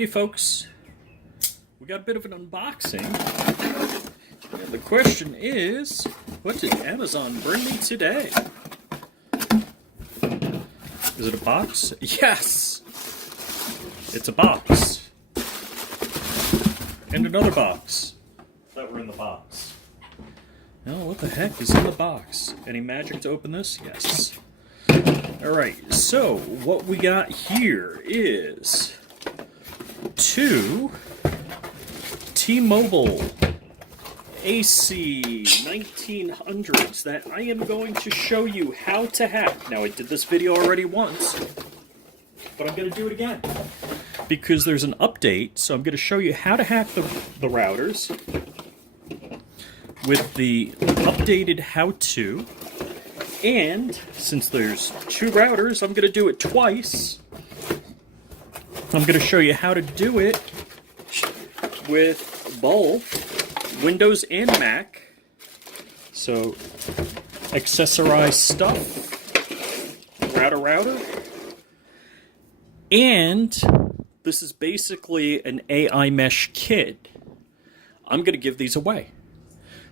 Hey folks, we got a bit of an unboxing. And the question is, what did Amazon bring me today? Is it a box? Yes! It's a box. And another box that were in the box. Now, what the heck is in the box? Any magic to open this? Yes. Alright, so what we got here is two T-Mobile AC 1900s that I am going to show you how to hack. Now, I did this video already once, but I'm going to do it again because there's an update, so I'm going to show you how to hack the routers with the updated how-to. And since there's two routers, I'm going to do it twice. I'm going to show you how to do it with both Windows and Mac. So, accessorize stuff, router. And this is basically an AiMesh Kit. I'm going to give these away.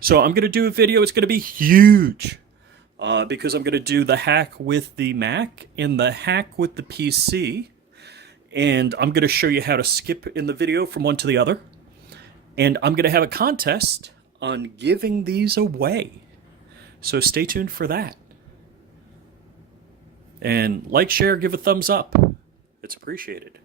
So I'm going to do a video, it's going to be huge. Because I'm going to do the hack with the Mac and the hack with the PC. And I'm going to show you how to skip in the video from one to the other. And I'm going to have a contest on giving these away. So stay tuned for that. And like, share, give a thumbs up. It's appreciated.